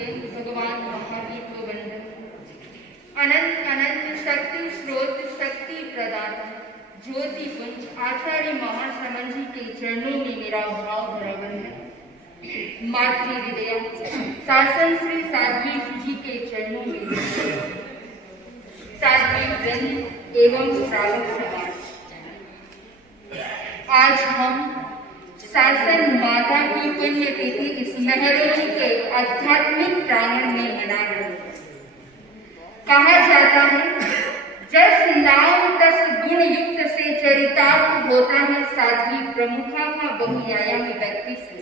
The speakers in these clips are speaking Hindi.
के भगवान महावीर को वंदन। अनंत अनंत शक्ति स्रोत शक्ति प्रदाता ज्योति पुंज आचार्य महासमन जी के चरणों में मेरा भाव भरा वंदन। मातृ हृदय शासन श्री साध्वी जी के चरणों में साध्वी वृंद एवं श्रावक समाज। आज हम शासन माता की पुण्यतिथि इस महरोली के आध्यात्मिक प्रांगण में मना रहे हैं। कहा जाता है जस नाम तस गुण युक्त से चरितार्थ होता है साध्वी प्रमुखा का बहुआयामी व्यक्तित्व।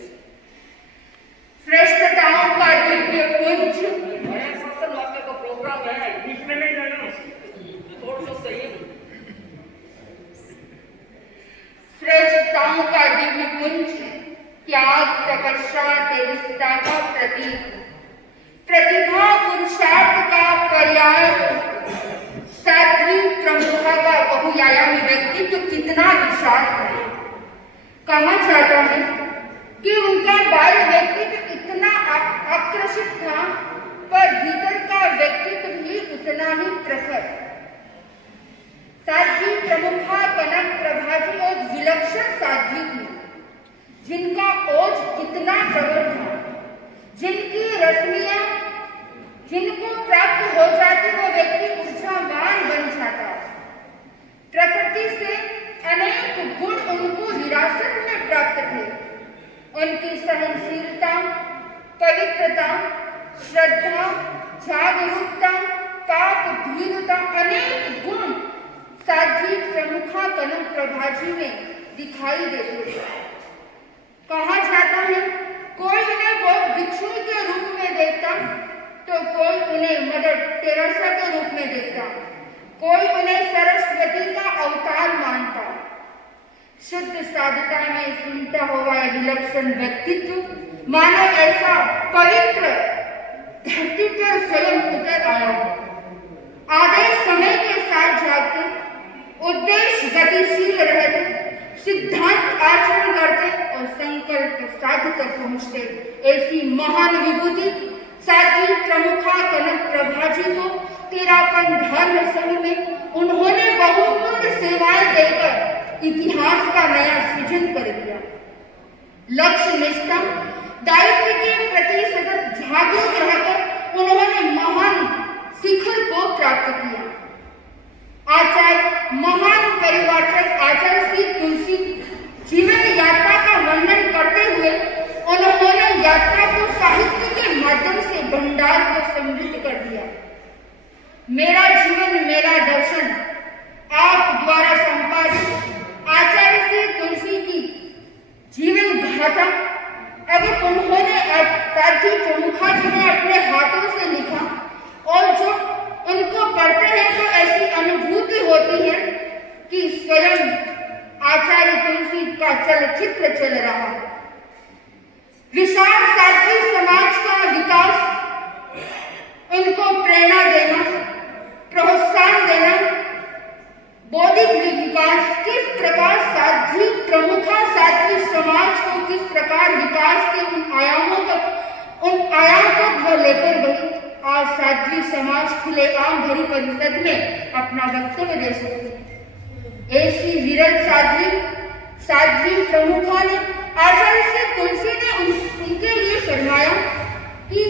श्रेष्ठताओं का दिव्य पुंज का प्रोग्राम है, बीच में नहीं जाना, थोड़ा सा सही। श्रेष्ठताओं का दिव्य पुंज त्याग तपस्या तेजस्विता का प्रतीक, प्रतिभा पुरुषार्थ का पर्याय साध्वी प्रमुखा का बहुआयामी व्यक्तित्व कितना विशाल है। कहा जाता है कि उनका बाह्य व्यक्तित्व इतना आकर्षित था पर भीतर का व्यक्तित्व भी उतना ही प्रखर। साध्वी प्रमुखा कनक प्रभा जी एक विलक्षण साध्वी थी जिनका ओज कितना प्रबल था, जिनकी रश्मियां जिनको प्राप्त हो जाती वो व्यक्ति ऊर्जावान बन जाता। प्रकृति से अनेक गुण उनको विरासत में प्राप्त थे। उनकी सहनशीलता, पवित्रता, श्रद्धा, जागरूकता, पाप भीरुता अनेक गुण साध्वी प्रमुखा कनक प्रभा जी में दिखाई देते थे। कहा जाता है कोई उन्हें बहुत भिक्षु के रूप में देखता तो कोई उन्हें मदर टेरेसा के रूप में देखता, कोई उन्हें सरस्वती का अवतार मानता। शुद्ध साधुता में सुनता हुआ विलक्षण व्यक्तित्व मानो ऐसा पवित्र धरती पर स्वयं उतर आया। आदेश समय के साथ जाते, उद्देश्य गतिशील रहते, सिद्धांत आचरण करते और संकल्प साध तक पहुंचते। ऐसी महान विभूति साध्वी प्रमुखा कनक प्रभा जी को तेरापन धर्म संघ में उन्होंने बहुमूल्य सेवाएं देकर इतिहास का नया सृजन कर दिया। लक्ष्य निष्ठा दायित्व के प्रति सतत जागरूक रहकर उन्होंने महान शिखर को प्राप्त किया। आचार्य महान परिवारक आचार्य श्री तुलसी जीवन यात्रा का वर्णन करते हुए उन्होंने यात्रा को साहित्य के माध्यम से भंडार को समृद्ध कर दिया। मेरा जीवन मेरा दर्शन आप द्वारा संपादित आचार्य श्री तुलसी की जीवन गाथा अगर उन्होंने साध्वी प्रमुखा जी ने अपने हाथों से लिखा और जो उनको पढ़ते हैं तो ऐसी अनुभूति होती है कि स्वयं आचार्य तुलसी का चलचित्र चल रहा है। विशाल साध्वी समाज का विकास, उनको प्रेरणा देना, प्रोत्साहन देना, बौद्धिक विकास किस प्रकार साध्वी प्रमुखा साध्वी समाज को किस प्रकार विकास के उन आयामों को वो लेकर गई। आज साध्वी समाज खुले आम भरी परिषद में अपना वक्तव्य दे सकती। ऐसी विरल साध्वी प्रमुखा ने आचार्य से तुलसी ने उनके लिए फरमाया कि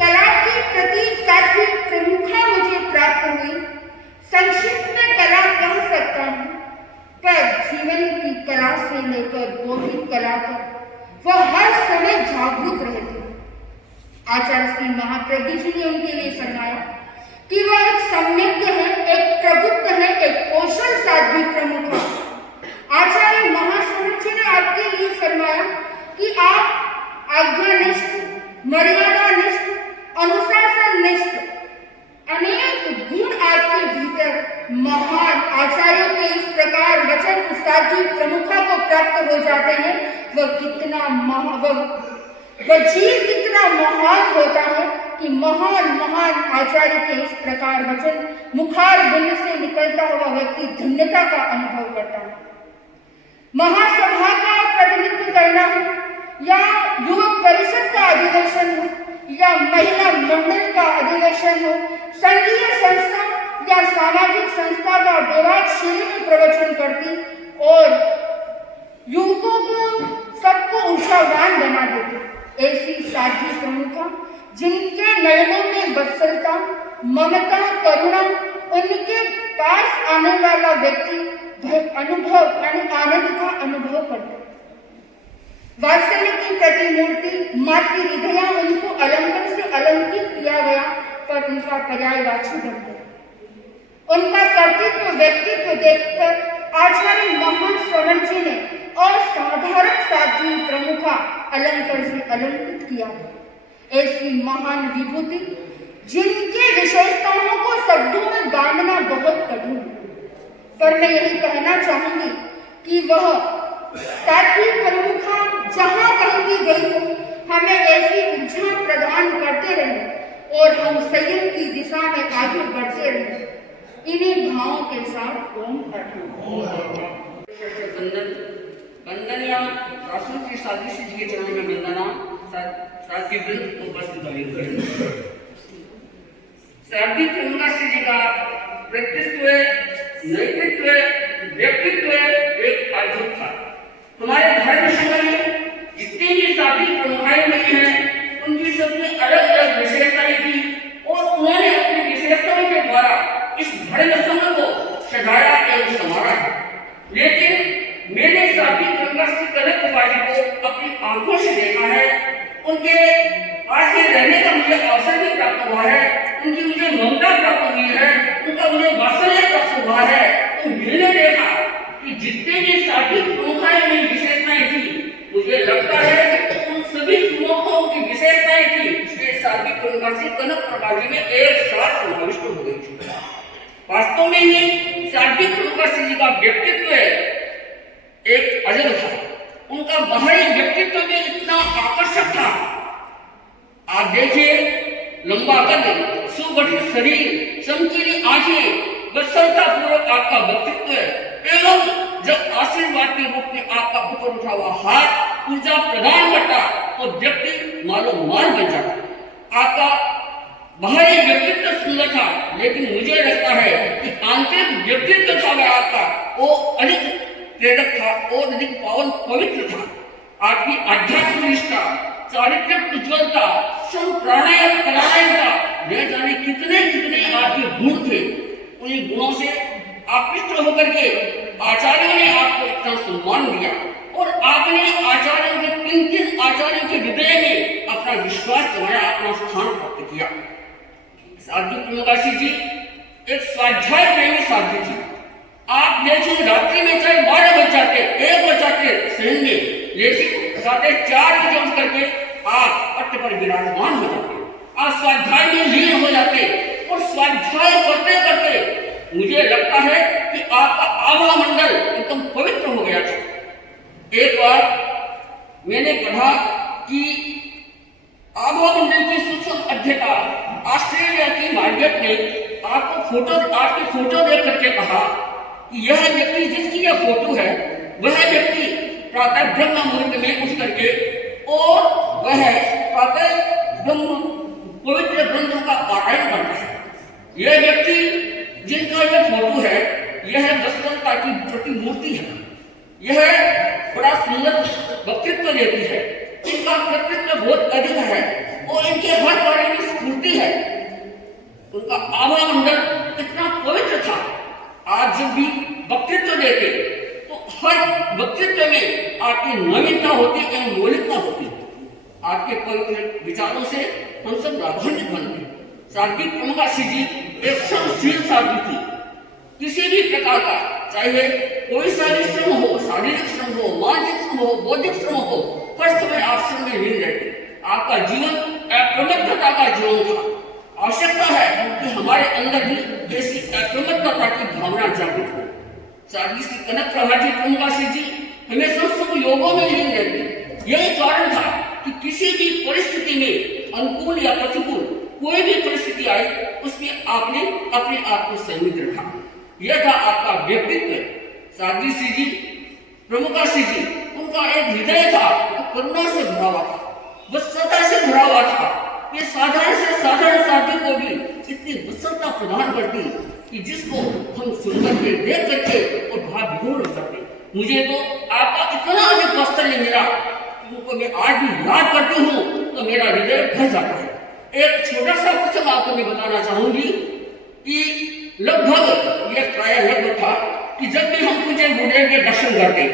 कला के प्रति साध्वी प्रमुखा मुझे प्राप्त हुई। संक्षिप्त में कला कह सकता हूँ पर जीवन की कला से लेकर बौद्धिक कला तक वह हर समय जागरूक रहती। आचार्य श्री महाप्रज्ञ जी ने उनके लिए फरमाया कि वह एक सम्यक है, एक प्रबुद्ध है, एक कौशल साध्वी प्रमुख है। आचार्य महासमन जी ने आपके लिए फरमाया कि आप आज्ञानिष्ठ, मर्यादानिष्ठ, अनुशासननिष्ठ अनेक गुण आपके भीतर महान आचार्यों के इस प्रकार वचन साध्वी प्रमुखा को प्राप्त हो जाते हैं। वह जीव कितना महान होता है कि महान आचार्य के इस प्रकार वचन मुखार बिंद से निकलता हुआ व्यक्ति धन्यता का अनुभव करता है। महासभा का प्रतिनिधित्व करना या युवक परिषद का अधिवेशन या महिला मंडल का अधिवेशन हो, संघीय संस्था या सामाजिक संस्था का विवाद शैली में प्रवचन करती और युवकों को सबको ऊर्जावान बना देती। ऐसी साध्वी प्रमुखा जिनके नयनों में वत्सलता, ममता, करुणा, उनके पास आने वाला व्यक्ति अनुभव आनंद का अनुभव करता। वात्सल्य की प्रतिमूर्ति मातृ हृदया उनको अलंकार से अलंकृत किया गया, पर उनका पर्यायवाची बन गया। उनका कर्तृत्व व्यक्तित्व देखकर आचार्य मोहन स्वर्ण जी ने असाधारण साध्वी प्रमुखा अलंकार से अलंकृत किया। ऐसी महान विभूति जिनके विशेषताओं को शब्दों में बांधना बहुत कठिन है, पर मैं यही कहना चाहूंगी कि वह साध्वी प्रमुखा जहां कहीं भी गई हो, हमें ऐसी ऊर्जा प्रदान करते रहे और हम संयम की दिशा में आगे बढ़ते रहे। इन्हीं भावों के साथ ओम वंदनीय राष्ट्रपति साध्वी जी के चरणों में वंदना। साध्वी वृंद उपस्थित है। साध्वी प्रमुखा जी का व्यक्तित्व, नैतित्व, व्यक्तित्व एक अद्भुत था। हमारे धर्म संघ में जितनी भी साध्वी प्रमुखाएं हुई हैं, उनकी सबकी अलग अलग विशेषताएं थी और उन्होंने अपनी विशेषताओं के द्वारा इस धर्म संघ को सजाया एवं संवारा है। लेकिन मैंने साध्वी प्रमुखा श्री कनक कुमारी को अपनी आंखों से देखा है। उनके पास रहने का मुझे अवसर भी प्राप्त हुआ है, उनकी मुझे ममता प्राप्त हुई है, उनका मुझे वात्सल्य प्राप्त हुआ है। तो मैंने देखा कि जितने भी साध्वी प्रमुखाएं में विशेषताएं थी, मुझे लगता है कि उन सभी प्रमुखों की विशेषताएं थी ये साध्वी प्रमुखा श्री कनक प्रभा जी में एक साथ समाविष्ट हो गई थी। वास्तव में ही साध्वी प्रमुखा श्री जी का व्यक्तित्व एक अजब था। उनका बाहरी व्यक्तित्व भी इतना आकर्षक था। आप देखिए, लंबा कद, सुगठित शरीर, चमकीली आंखें, वत्सलता पूर्वक आपका व्यक्तित्व एवं जब आशीर्वाद के रूप में आपका ऊपर उठा हुआ हाथ ऊर्जा प्रदान करता तो व्यक्ति मालो माल बन जाता। आपका बाहरी व्यक्तित्व सुंदर था, लेकिन मुझे लगता है कि आंतरिक व्यक्तित्व था वह आपका वो अधिक प्रेरक था और अधिक पावन पवित्र था। आपकी आध्यात्मिक निष्ठा, चारित्रिक उज्ज्वलता, संप्राणायणता, न जाने कितने कितने आपके गुण थे। उन्हीं गुणों से आकृष्ट होकर के आचार्यों ने आपको इतना सम्मान दिया और आपने आचार्यों के किन आचार्यों के हृदय में अपना विश्वास जमाया, अपना स्थान प्राप्त किया। साध्वी प्रमुखा जी एक स्वाध्याय प्रेमी साध्वी थी। आप देखिए, रात्रि में चाहे 12 बज जाते, 1 बज जाते शयन में, लेकिन रात 4 बजे उठ करके आप पट्ट पर विराजमान हो जाते, आप स्वाध्याय में लीन हो जाते और स्वाध्याय करते करते मुझे लगता है कि आपका आभा मंडल एकदम पवित्र हो गया था। एक बार मैंने पढ़ा कि आभा मंडल की सूक्ष्म अध्यक्षा ऑस्ट्रेलिया की मार्गरेट ने आपकी फोटो देख करके कहा कि यह व्यक्ति जिसकी यह फोटो है, वह व्यक्ति प्रातः ब्रह्म मुहूर्त में उठ करके और वह प्रातः ब्रह्म पवित्र ग्रंथों का पारायण करता है। यह व्यक्ति जिनका यह फोटो है, यह वत्सलता की प्रतिमूर्ति है। यह बड़ा सुंदर व्यक्तित्व देती है। इनका व्यक्तित्व बहुत अधिक है और इनके हर कार्य में स्फूर्ति है। उनका आभा मंडल इतना पवित्र था। आज जब भी व्यक्तित्व देते तो हर व्यक्तित्व में आपकी नवीनता होती एवं मौलिकता होती। आपके पवित्र विचारों से हम सब लाभान्वित बनते। साध्वी प्रमुखा जी एक श्रमशील साध्वी थी। किसी भी प्रकार का, चाहे कोई सा भी श्रम हो, शारीरिक श्रम हो, मानसिक श्रम हो, बौद्धिक श्रम हो, हर समय आप श्रम में लीन रहते। आपका जीवन अप्रमत्तता का जीवन था। आवश्यकता है कि हमारे अंदर भी ऐसी अप्रमत्तता की भावना जागृत हो। साध्वी श्री कनक प्रभा जी प्रमुखा जी हमेशा सब योगों में लीन रहते। यही कारण था कि किसी भी परिस्थिति में, अनुकूल या प्रतिकूल कोई भी परिस्थिति आई, उसमें आपने अपने आप को संयमित रखा। यह था आपका व्यक्तित्व। साध्वी श्री जी प्रमुखा जी, उनका एक हृदय था, वो करुणा से भरा हुआ था, वत्सलता से भरा हुआ था। ये साधारण से साधारण साथी को भी इतनी वत्सलता प्रदान करती कि जिसको हम सुनकर के देख करके और भाव विभोर हो जाते। मुझे तो आपका इतना अधिक वात्सल्य मिला कि उनको मैं आज भी याद करती हूँ तो मेरा हृदय भर जाता है। एक छोटा सा प्रसंग आपको मैं बताना चाहूंगी कि लगभग ये प्राय लगभग था कि जब भी हम पूज्य गुरुदेव के दर्शन करते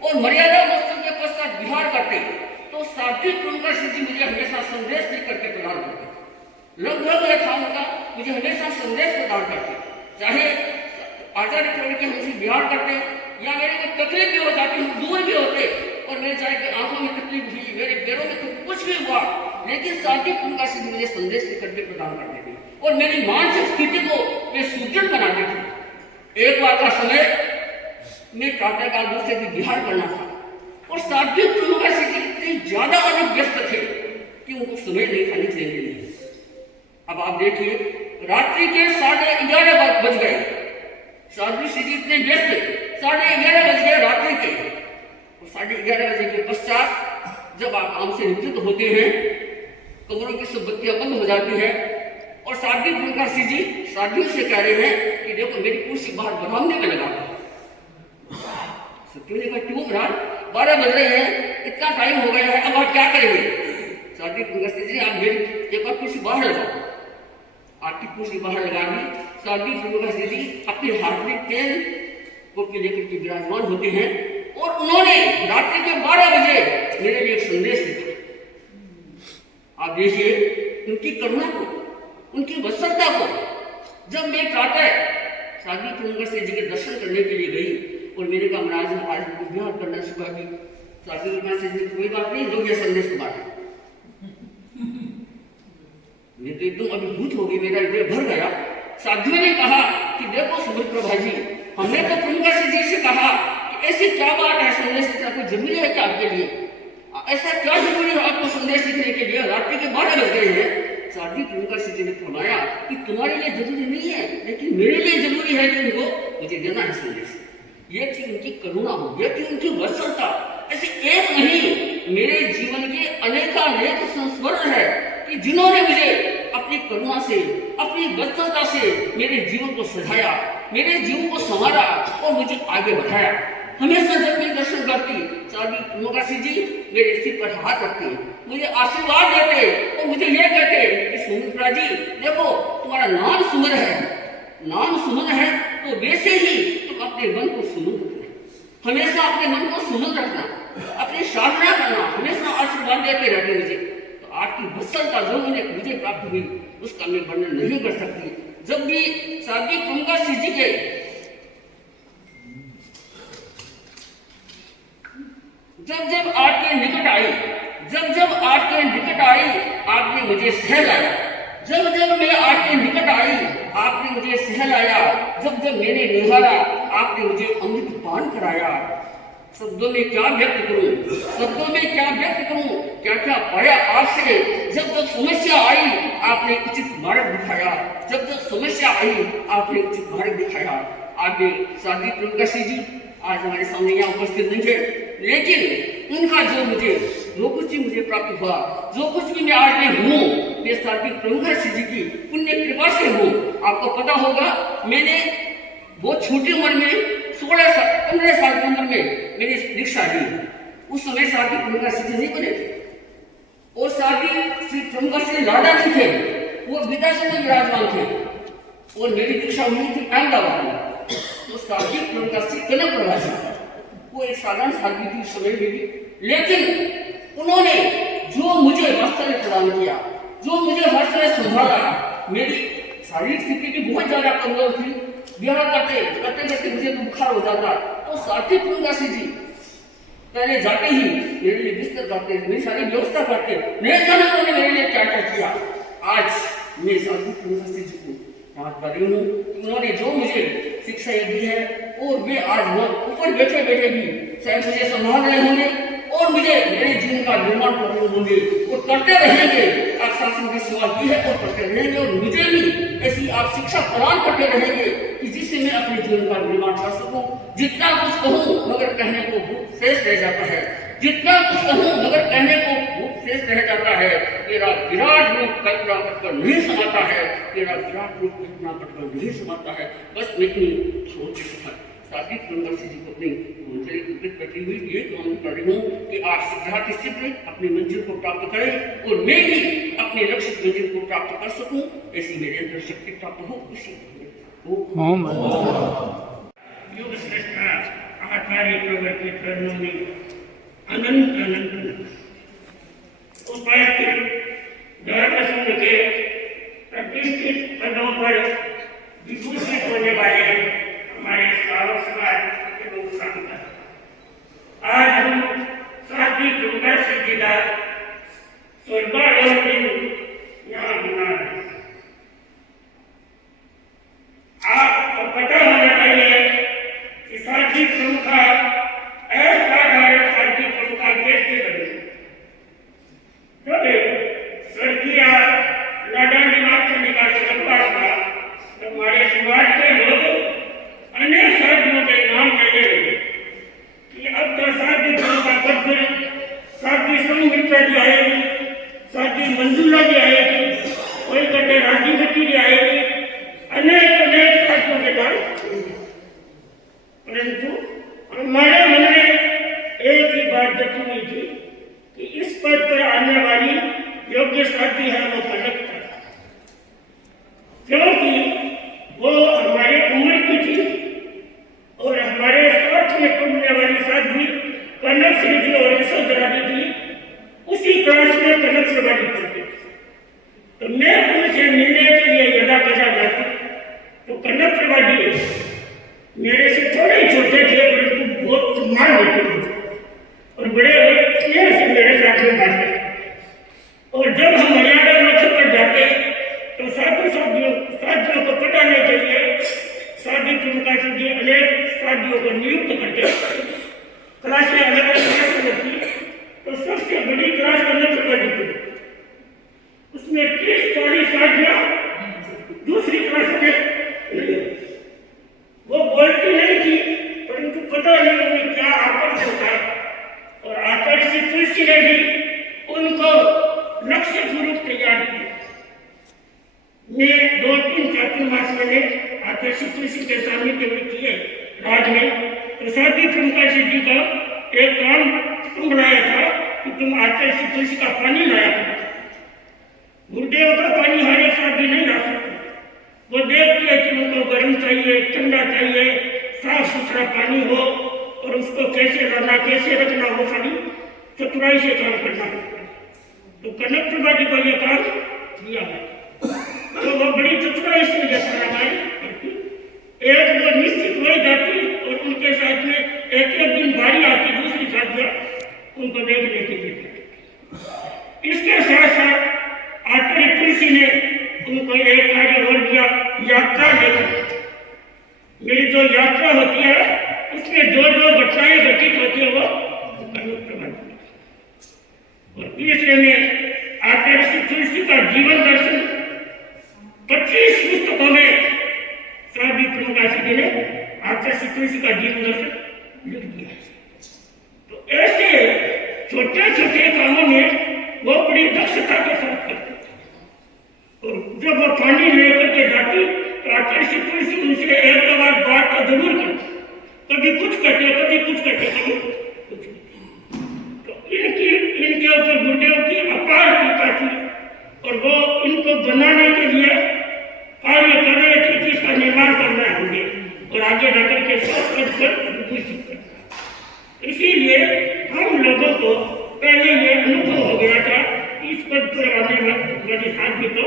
और मर्यादा वस्तु के पश्चात विहार करते तो सात्विक प्रमुख जी मुझे हमेशा संदेश लिख करके प्रदान करते। लगभग यह था उनका, मुझे हमेशा संदेश प्रदान करते, चाहे आचार्य प्रवर के हमसे विहार करते या मेरे को तकलीफ भी हो जाती, हम दूर भी होते और मेरे चाहे कि आंखों में तकलीफ हुई, मेरे पैरों में कुछ भी हुआ, लेकिन सात्विक प्रमुख जी मुझे संदेश लिख करके प्रदान करते थे और मेरी मानसिक स्थिति को वे सुदृढ़ बनाते थे। एक बार का समय मैं प्रातःकाल दूसरे दिन विहार करना था और सात्विक प्रमुख जी इतने ज्यादा अधिक व्यस्त थे कि उनको समय नहीं था निकलने के लिए। अब आप देखिए रात्रि के 11:30 बज गए, साध्वी श्री जी इतने व्यस्त, 11:30 बज गए रात्रि के और 11:30 बजे के पश्चात जब आप काम से निवृत्त होते हैं, कमरों की सब बत्तियां बंद हो जाती है और साध्वी प्रमुख जी साध्वियों से कह रहे हैं कि देखो मेरी कुर्सी बाहर बरामदे में लगा। सत्य ने कहा क्यों महाराज, 12 बज रहे हैं, इतना टाइम हो गया है, अब आप क्या करेंगे? साध्वी प्रमुख जी आप मेरी एक बार कुर्सी बाहर लगाओ। आपकी कुर्सी बाहर लगा दी, साध्वी प्रमुख जी अपने हाथ में तेल को लेकर के विराजमान होते हैं और उन्होंने रात्रि के 12 बजे मेरे लिए एक संदेश लिखा। आप देखिए उनकी करुणा को, उनकी वत्सलता को। जब मैं प्रातः साध्वी प्रमुख जी के दर्शन करने के लिए गई और मेरे कहा महाराज आज विहार करना सुबह की, साध्वी प्रमुख जी कोई बात नहीं, जो ये संदेश तुम्हारा। मैं तो एकदम अभिभूत हो गई, मेरा हृदय भर गया। साध्वी ने कहा कि देखो सुमित्रा जी, हमने तो प्रमुख जी से कहा कि ऐसी क्या बात है, संदेश लिखना कोई जरूरी है क्या आपके लिए? ऐसा क्या जरूरी है आपको संदेश लिखने के लिए? रात्रि के 12 बज गए हैं। साध्वी प्रमुख जी ने फरमाया कि तुम्हारे लिए जरूरी नहीं है, लेकिन मेरे लिए जरूरी है कि उनको मुझे देना है संदेश। ये थी उनकी करुणा, ये थी उनकी वत्सलता। ऐसे एक नहीं, मेरे जीवन के अनेकानेक संस्मरण है कि जिन्होंने मुझे अपनी करुणा से, अपनी वत्सलता से मेरे जीवन को सजाया, मेरे जीवन को संवारा और मुझे आगे बढ़ाया। हमेशा जब मैं दर्शन करती साध्वी प्रमुख जी मेरे सिर पर हाथ रखते, मुझे आशीर्वाद देते और मुझे यह कहते कि सुमित्रा जी देखो तुम्हारा नाम सुमन है, नाम सुमन है तो वैसे ही तुम अपने मन को सुमन रखना, हमेशा अपने मन को सुमन रखना, अपनी साधना करना, हमेशा आशीर्वाद देते रहते मुझे। तो आपकी वत्सलता जो मुझे प्राप्त हुई उसका मैं वर्णन नहीं कर सकती। जब भी साध्वी प्रमुख जी के जब आपके निकट आई, जब आपके निकट आई आपने मुझे सहलाया, जब मैं आपके निकट आई आपने मुझे सहलाया, जब मैंने निहारा आपने मुझे अमृत पान कराया। शब्दों में क्या व्यक्त करूं, शब्दों में क्या व्यक्त करूं, क्या क्या पाया आपसे। जब समस्या आई आपने उचित मार्ग दिखाया, जब समस्या आई आपने उचित मार्ग दिखाया। आपने साध्वी प्रमुख जी आज हमारे सामने यहाँ उपस्थित नहीं है, लेकिन उनका जो कुछ भी मुझे प्राप्त हुआ, जो कुछ भी मैं आज में हूँ, मैं साध्वी प्रमुख जी की पुण्य कृपा से हूँ। आपको पता होगा मैंने बहुत छोटी उम्र में 15 साल की उम्र में मैंने दीक्षा ली। उस समय साध्वी प्रमुख जी नहीं बने थे और साध्वी श्री प्रमुख जी लाडा जी थे, वो विदासन में विराजमान थे और मेरी दीक्षा हुई थी अहमदाबाद में। तो साध्वी प्रमुख जी कनक प्रवासी, वो एक साधारण साध्वी थी समय में, लेकिन उन्होंने जो मुझे वात्सल्य प्रदान किया, जो मुझे हर समय संभाला। मेरी शारीरिक स्थिति भी बहुत ज्यादा कमजोर थी, विहार करते मुझे बुखार हो जाता, तो साध्वी प्रमुख जी पहले जाते ही मेरे लिए बिस्तर करते, मेरी सारी व्यवस्था करते, नहीं जाने उन्होंने मेरे लिए क्या क्या किया। आज मैं साध्वी प्रमुख जी को याद कर रही हूँ, उन्होंने जो मुझे शिक्षा दी है और वे आज ऊपर बैठे बैठे भी शायद मुझे संभाल रहे होंगे और मुझे मेरे जीवन का निर्माण कर रहे होंगे और करते रहेंगे। आप शासन की सेवा की है और करते रहेंगे और मुझे भी ऐसी आप शिक्षा प्रदान करते रहेंगे कि जिससे मैं अपने जीवन का निर्माण कर सकूं। जितना कुछ कहूँ मगर कहने को बहुत शेष रह जाता है, जितना कुछ कहूँ मगर कहने को बहुत शेष रह जाता है, तेरा विराट रूप कल्पना पट पर नहीं समाता है, तेरा विराट रूप कल्पना पट पर नहीं समाता है। बस मैं इतनी सोच सकता साथी प्रमदर्शी जी को अपनी मंजिल कृत करती हुई ये तो हम कर रही हूँ कि आप सिद्धार्थी शीघ्र अपनी मंजिल को प्राप्त करें और मैं भी अपने लक्ष्य मंजिल को प्राप्त कर सकूं, ऐसी मेरे अंदर शक्ति प्राप्त हो। खुशी योग श्रेष्ठा आचार्य प्रवृत्ति चरणों में अनंत अनंत उपस्थित धर्म संघ के प्रतिष्ठित पदों पर विभूषित होने वाले हमारे श्रावक समाज एवं संत, आज हम साथी प्रकाश जिला स्वर्गारोहण दिन यहाँ मना रहे हैं। आपको पता होना चाहिए कि साथी प्रमुखा असाधारण साथी प्रमुखा कैसे बने। जब स्वर्गीय लाडा निवास का संकल्प था तो हमारे समाज के लोग अनेक साथियों के नाम लेने लगे कि अब तो साथी प्रमुखा पद साथी संगीता जी आएगी, साथी मंजुला जी आएगी, कोई कहते राजीवती जी आएगी, अनेक अनेक साथियों के नाम। परंतु हमारे मन में एक ही बात जती हुई थी कि इस पद पर आने वाली योग्य साथी है वो कनक था, क्योंकि वो हमारे उम्र की थी और हमारे साथ में पढ़ने वाली साथी कनक श्री जी और यशोधरा थी। उसी क्लास में कनक श्री पढ़ती थी, तो मैं उनसे मिलने के लिए यदा कदा जाती तो कनक श्री मेरे से थोड़े ही छोटे थे परंतु बहुत सम्मान देते थे और बड़े स्नेह से मेरे साथ में बात। और जब हम मर्यादा मध्य पर जाते तो साथियों को पटाने के लिए साथी प्रमुखा जी अनेक साथियों को नियुक्त करते। क्लासें अलग अलग क्लास होती तो सबसे बड़ी क्लास कनक श्री थी, उसमें 30-40 साथियां दूसरी क्लास में वो बोलती नहीं थी, परंतु पता नहीं उन्हें क्या आकर्षण था और आकर्षित तुलसी ने भी उनको लक्ष्य पूर्वक तैयार किया। मैं 2-3 चातुर्मास मैंने आकर्षित तुलसी के सामने के लिए किए राज में, तो साथी प्रमुखा जी का एक काम संभलाया था कि तुम आकर्षित तुलसी का पानी लाया था। गुरुदेव का पानी हर एक साथी नहीं ला सकते, वो देखते हैं कि उनको गर्म चाहिए, ठंडा चाहिए, साफ सुथरा पानी हो और उसको कैसे लाना कैसे रखना वो सारी चतुराई से काम करना होता है। तो कनक प्रभा जी को ये काम दिया है, तो वो बड़ी चतुराई से ये सारा काम करती। एक वो निश्चित हो जाती और उनके साथ में एक दिन बारी आती दूसरी साथियां उनको देखने के लिए। इसके साथ साथ आचार्य तुलसी ने उनको एक कार्य और दिया, यात्रा लेकर। मेरी जो यात्रा होती है उसमें जो जो घटनाएं घटित होती है वो और तीसरे में आचार्य श्री तुलसी का जीवन दर्शन 25 पुस्तकों में साधी प्रमुखा जी ने आचार्य श्री तुलसी का जीवन दर्शन लिख दिया। तो ऐसे छोटे छोटे कामों में वो बड़ी दक्षता के साथ करते थे और जब वो पानी लेकर के जाती तो आचार्य श्री तुलसी उनसे एक दो बात तो जरूर करती, कभी कुछ करते कभी कुछ करते कभी कुछ। तो इनके ऊपर गुरुदेव की अपार कृपा थी और वो इनको बनाने के लिए कार्य कर रहे थे कि इसका निर्माण करना होंगे और आगे जाकर के सब पद पर विभूषित करना। इसीलिए हम लोगों को पहले ये अनुभव हो गया था इस पद पर आने वाली साथी तो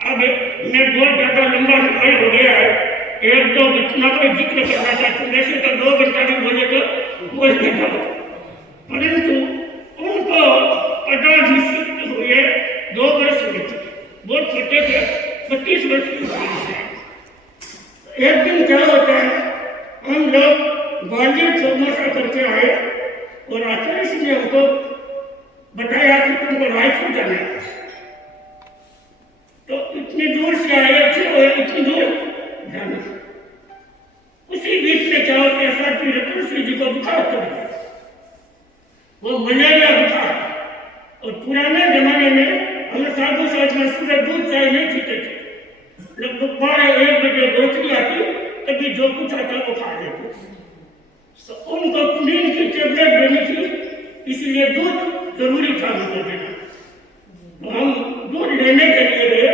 अब मैं बहुत ज्यादा लंबा समय हो गया है, एक दो घटना का जिक्र करना चाहता हूँ। वैसे तो 2 घंटा भी बोले तो बोल देता हूँ, परंतु उनको पदाधिष्ठित हुए 2 वर्ष हुए थे, बहुत छोटे थे, 25 वर्ष की उम्र से। एक दिन क्या होता है, हम लोग ग्वालियर चौमासा करके आए और आचार्य जी ने हमको बताया कि तुमको रायपुर जाना है। तो इतनी दूर से आए थे और इतनी दूर जाना। उसी बीच में क्या होता है, साथी रतन सिंह जी को बुखार चढ़ गया, वो मलेरिया बुखार सुबह दूध चाय नहीं पीते थे। लगभग 12-1 बजे गोचरी आती, तभी जो कुछ आता वो खा लेते। तो उनको नींद की टेबलेट देनी थी, इसलिए दूध जरूरी था उनको देना। तो हम दूध लेने के लिए गए,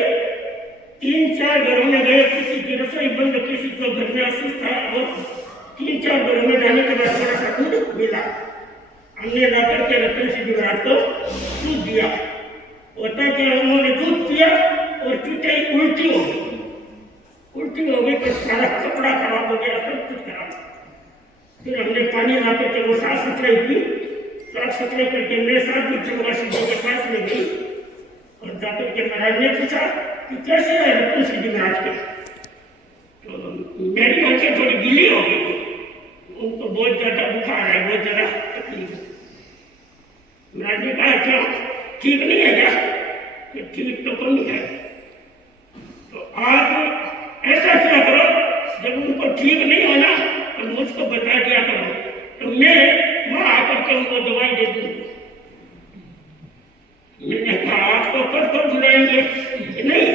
3-4 घरों में गए, किसी की रसोई बंद, किसी को घर में असूस था, और 3-4 घरों में जाने के बाद थोड़ा सा दूध मिला। हमने लाकर के रतन सिंह महाराज को दूध दिया। होता कि उन्होंने दूध पिया और चूटे उल्टी हो गई। उल्टी हो गई तो सारा कपड़ा खराब हो गया, सब कुछ खराब। फिर हमने पानी ला करके वो साफ सुथराई की, साफ सुथराई करके मेरे साथ भी चंद्रवासी जी के पास में गई और जाकर के महाराज ने पूछा कि कैसे है रतन सिंह महाराज के। तो मेरी आंखें थोड़ी गीली हो गई, उनको बहुत ज्यादा बुखार है, बहुत ज्यादा तकलीफ है। महाराज ने कहा क्या ठीक नहीं है क्या? कि ठीक तो कम है। तो आप ऐसा क्या करो, जब उनको ठीक नहीं होना तो मुझको बता दिया करो, तो मैं वहां आकर के उनको दवाई दे दूंगी। मैंने कहा आपको कब बुलाएंगे? नहीं,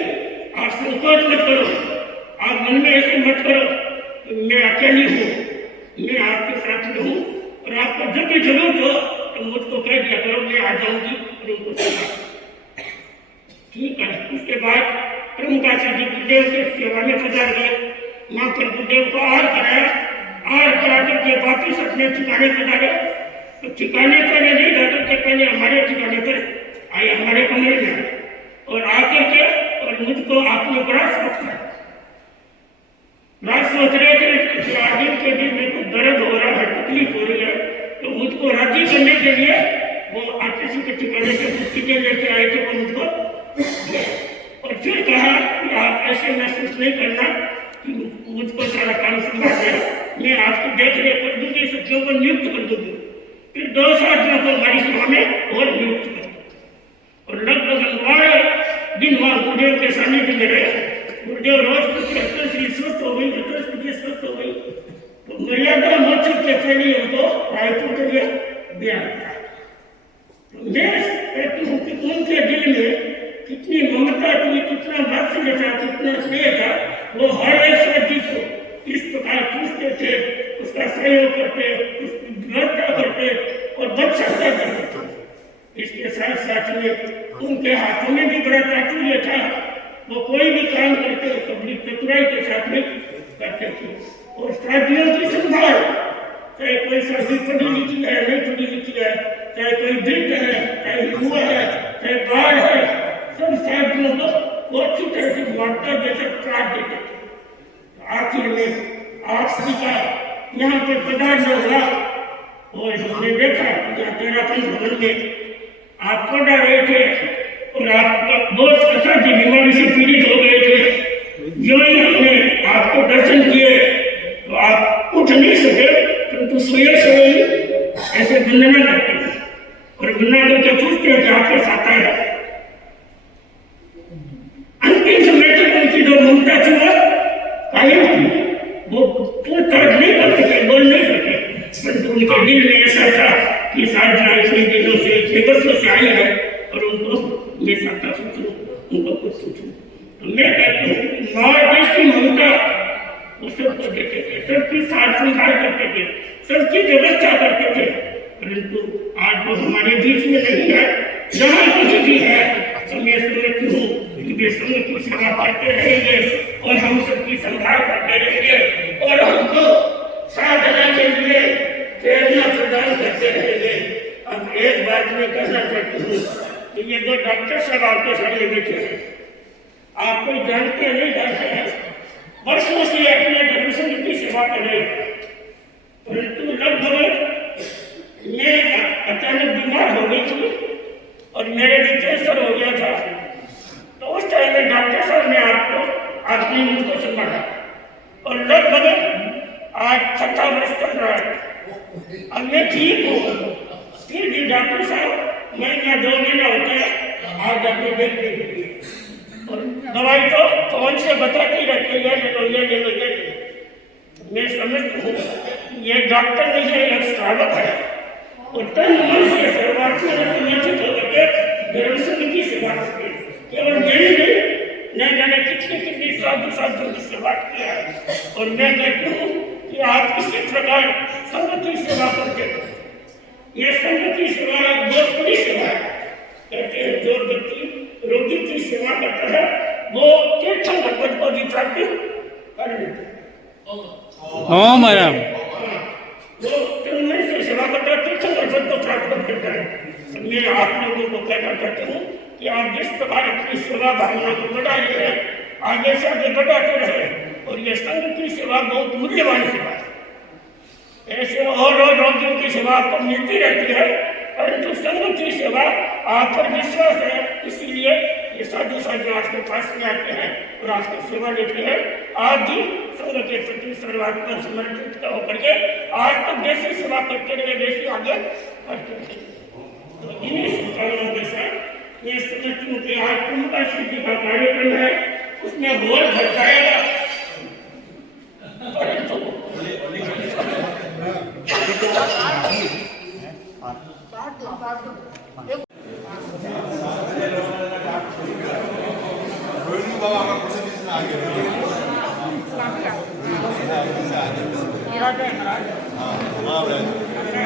आप संकोच मत करो, आप मन में ऐसे मत करो कि मैं अकेली हूँ, मैं आपके साथ में हूँ, और आपको जब भी जरूरत हो तो मुझको कह दिया करो, मैं आ जाऊंगी और उनको सुना। ठीक है। इसके बाद प्रमुखाचार्य जी गुरुदेव के सेवा में पधार गए। वहां पर गुरुदेव को आहार कराया, आहार करा करके वापिस अपने ठिकाने पधारे। तो ठिकाने पहले नहीं जाकर के पहले हमारे ठिकाने पर आए, हमारे कमरे में आए और आकर के और मुझको आपने बड़ा सोचा, रात सोच रहे थे कि आगे के दिन मेरे को दर्द हो रहा है, तकलीफ हो रही है, तो मुझको राजी करने के लिए वो आरटीसी के ठिकाने से कुछ चीजें लेके आए थे, वो मुझको और फिर कहा कि आप ऐसे महसूस नहीं करना कि मुझको सारा काम संभाल गया, मैं आपको देख रेख कर दूंगी, सचिवों को नियुक्त कर दूंगी। फिर 2 साथियों को हमारी सभा में और नियुक्त कर दिया और लगभग 12 दिन वहां गुरुदेव के सानिध्य में रहे। गुरुदेव रोज कुछ श्री स्वस्थ हो गई, स्वस्थ हो गई, तो मर्यादा मोचक के पहले उनको रायपुर के लिए दिया। मैं कहती हूँ कि उनके दिल में कितनी ममता थी, कितना वात्सल्य था, कितना स्नेह था। वो हर एक व्यक्ति को इस प्रकार पूछते थे, उसका सहयोग करते, उसकी व्यवस्था करते और बच्चा करते थे। इसके साथ साथ में उनके हाथों में भी बड़ा चातुर्य था। वो कोई भी काम करते तो बड़ी चतुराई के साथ में करते थे। और शादियों की संभाल, चाहे कोई शादी पढ़ी लिखी है, नहीं पढ़ी लिखी है, चाहे कोई वृद्ध है, चाहे युवा है, चाहे बाढ़ है, सब शादियों को वो अच्छी तरह से वार्ता जैसे प्राप्त देते थे। आखिर में आपसी का यहाँ पर पदार्थ हुआ और हमने देखा यहाँ तेरापन भवन में आप पढ़ा रहे थे और आप बहुत असाध्य बीमारी से पीड़ित हो गए थे। जो ही हमने आपको दर्शन किए तो आप उठ नहीं सके, परंतु स्वयं ही ऐसे वंदना करते हैं और वंदना करके पूछते हैं कि आपके साथ आया। अंतिम समय तक उनकी जो ममता थी वो कायम थी। वो तर्क नहीं कर सके, बोल नहीं सके, परंतु उनके दिल में ऐसा था कि साधना इतने दिनों से, इतने वर्षों से आई है और उनको मैं साथा सोचूं, उनको कुछ सोचूं। तो मैं कहती हूँ माँ जैसी ममता वो सबको देते थे, सबकी साथ संभाल करते थे, सबकी व्यवस्था करते थे। परंतु आज वो हमारे बीच में नहीं है। जहाँ कुछ भी है तो मैं समझती हूँ कि वे समय की सेवा करते रहेंगे और हम सबकी संभाल करते रहेंगे और हमको साधना के लिए प्रेरणा प्रदान करते रहेंगे। अब एक बात मैं कहना चाहती हूँ कि ये जो डॉक्टर साहब आपके सामने बैठे हैं, आप कोई जानते हैं नहीं जानते हैं, वर्षों से अपने धर्मसंघ की सेवा कर रहे हैं, परंतु लगभग मैं अचानक बीमार हो गई थी और मेरे भी कैंसर हो गया था। तो उस टाइम में डॉक्टर साहब ने आपने मुझको संभाला और लगभग आज 6 वर्ष तक रहा है। अब मैं ठीक हूँ, फिर भी डॉक्टर साहब महीना 2 महीना होते हैं आज अपने देख देखिए और दवाई तो फोन से बताती रहती है, ये ले लो। मैं समझती हूँ ये डॉक्टर नहीं है, एक श्रावक है और तन मन से सेवार्थी होकर के धर्मसंघ की सेवा करते हैं। केवल मेरी मैंने कितनी साधु साधु की सेवा किया है और मैं कहती हूँ कि आप इसी प्रकार संघ की सेवा करते हो। ये संघ की सेवा बहुत बड़ी सेवा है। कहते हैं जो व्यक्ति रोगी की सेवा करता है वो तीर्थंकर पद को भी प्राप्ति कर लेते हैं। ओम राम। वो तन्मय से सेवा करता है तीर्थंकर पद को प्राप्त करता है। मैं आप लोगों को कहना चाहती हूँ कि आप जिस प्रकार अपनी सेवा भावना को बढ़ाइए आगे से आगे बढ़ाते रहे और ये संघ की सेवा बहुत मूल्यवान सेवा है। ऐसे और रोगियों की सेवा आपको मिलती रहती है परंतु संघ की सेवा आप पर विश्वास है इसीलिए ये साधु साधु आपके पास में आते हैं और आपकी सेवा लेते हैं। आज भी संघ के प्रति सर्वात्मा समर्पित होकर के आज तक जैसी सेवा करते रहे वैसे आगे करते रहे। तो इन्हीं शुभकामनाओं के साथ मैं समझती हूँ कि आज कुंभ का सिद्धि का कार्यक्रम है उसमें गोल भटकाएगा परंतु इरादे हैं महाराज।